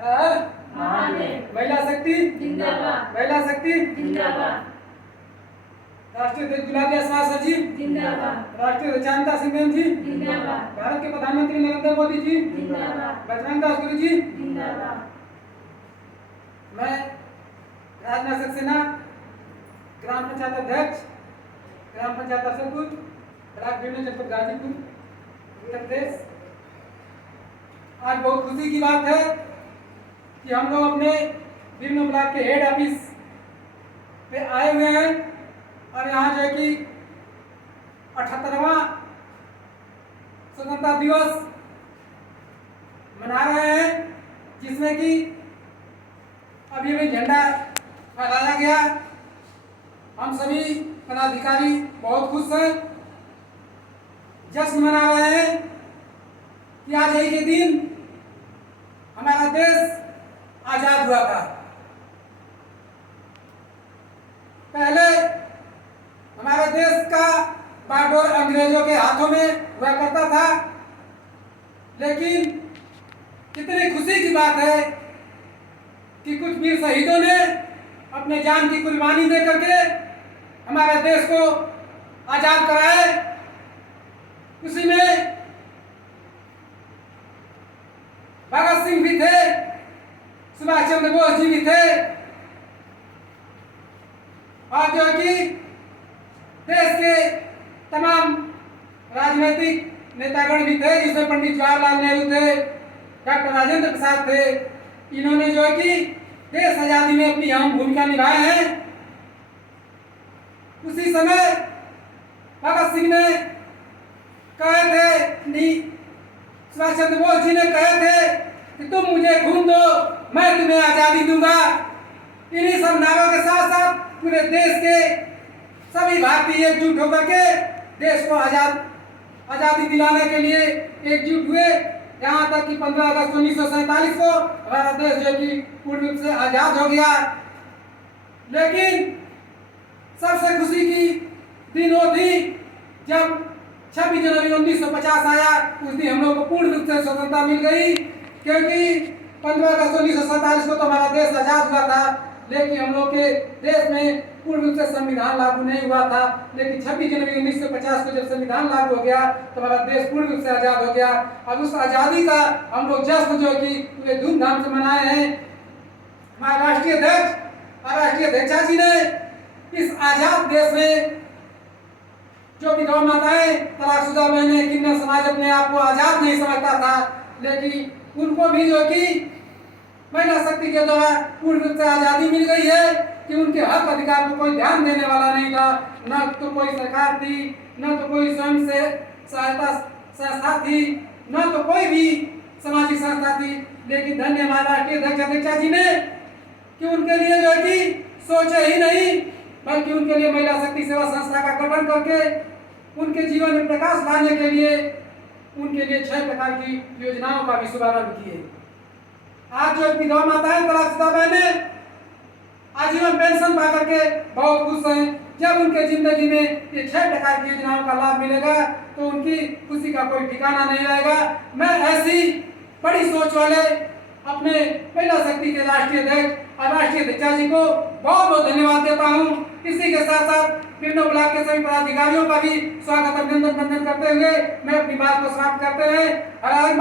हर महादेव। महिला शक्ति जिंदाबाद। महिला शक्ति जिंदाबाद। राष्ट्रीय अध्यक्ष गुलाब आसमास जी जिंदाबाद। राष्ट्रीय अध्यक्ष शांता सिंह जी जिंदाबाद। भारत के प्रधानमंत्री नरेंद्र मोदी जी जिंदाबाद। बजरंग दास गुरु जी जिंदाबाद। मैं राजनाथ सक्सेना, ग्राम पंचायत अध्यक्ष, ग्राम पंचायत अफसरपुर, ब्लॉक भिवनी, जनपद गाजीपुर, उत्तर प्रदेश। आज बहुत खुशी की बात है कि हम लोग अपने भिवनी ब्लॉक के हेड ऑफिस पे आए हुए हैं और यहाँ जो है कि 78वां स्वतंत्रता दिवस मना रहे हैं, जिसमें कि अभी भी झंडा फहराया गया। हम सभी पदाधिकारी बहुत खुश हैं, जश्न मना रहे हैं कि आज ही के दिन हमारा देश आजाद हुआ था। पहले हमारे देश का बागडोर अंग्रेजों के हाथों में हुआ करता था, लेकिन कितनी खुशी की बात है कि कुछ वीर शहीदों ने अपने जान की कुर्बानी दे करके हमारे देश को आजाद कराए। उसी में भगत सिंह भी थे, सुभाष चंद्र बोस जी भी थे और जो कि देश के तमाम राजनीतिक नेतागण भी थे, जिसमें पंडित जवाहरलाल नेहरू थे, डॉक्टर राजेंद्र प्रसाद थे। इन्होंने जो है कि देश आजादी में अपनी अहम भूमिका निभाए हैं। उसी समय भगत सिंह ने कहे थे, सुभाष चंद्र बोस जी ने कहे थे कि तुम मुझे खून दो, मैं तुम्हें आजादी दूंगा। इन्हीं सब नारों के साथ साथ पूरे देश के सभी भारतीय एकजुट होकर के देश को आजादी दिलाने के लिए एकजुट हुए। यहाँ तक कि 15 अगस्त 1947 को हमारा देश जो कि पूर्ण रूप से आजाद हो गया। लेकिन सबसे खुशी की दिन वो थी जब 26 जनवरी 1950 आया। उस दिन हम लोग को पूर्ण रूप से स्वतंत्रता मिल गई, क्योंकि 15 अगस्त 1947 को तो हमारा देश आजाद हुआ था, लेकिन हम लोग के देश में पूर्ण रूप से संविधान लागू नहीं हुआ था। लेकिन 26 जनवरी 1950 को जब संविधान लागू हो गया तो हमारा देश पूर्ण रूप से आजाद हो गया। अब उस आजादी का हम लोग जश्न जो कि पूरे धूमधाम से मनाए हैं। हमारे राष्ट्रीय अध्यक्ष और राष्ट्रीय अध्यक्षा जी ने इस आजाद देश में जो विधवा माताएं, तलाकशुदा बहनें, किन्नर समाज अपने आप को आजाद नहीं समझता था, लेकिन उनको भी जो कि महिला शक्ति के द्वारा पूर्ण रूप से आजादी मिल गई है कि उनके हक अधिकार को कोई ध्यान देने वाला नहीं था। न तो कोई सरकार थी, न तो कोई स्वयं से सहायता संस्था थी, न तो कोई भी सामाजिक संस्था थी। लेकिन धन्य हमारे राष्ट्रीय अध्यक्ष अध्यक्षा जी ने कि उनके लिए जो है कि सोचे ही नहीं, बल्कि उनके लिए महिला शक्ति सेवा संस्था का गठन करके उनके जीवन में प्रकाश लाने के लिए उनके लिए 6 प्रकार की योजनाओं का भी शुभारंभ किए। आज जो विधवा माताएं, तलाकशुदा बहनें आजीवन पेंशन पा करके बहुत खुश हैं। जब उनके जिंदगी में ये 6 प्रकार की योजनाओं का लाभ मिलेगा तो उनकी खुशी का कोई ठिकाना नहीं रहेगा। मैं ऐसी बड़ी सोच वाले अपने महिला शक्ति के राष्ट्रीय अध्यक्ष और राष्ट्रीय अध्यक्षा जी को बहुत बहुत धन्यवाद देता हूँ। इसी के साथ साथ भिवनी ब्लॉक के सभी पदाधिकारियों का भी स्वागत, अभिनंदन, वंदन करते हुए मैं अपनी बात को समाप्त करते हैं। हर हर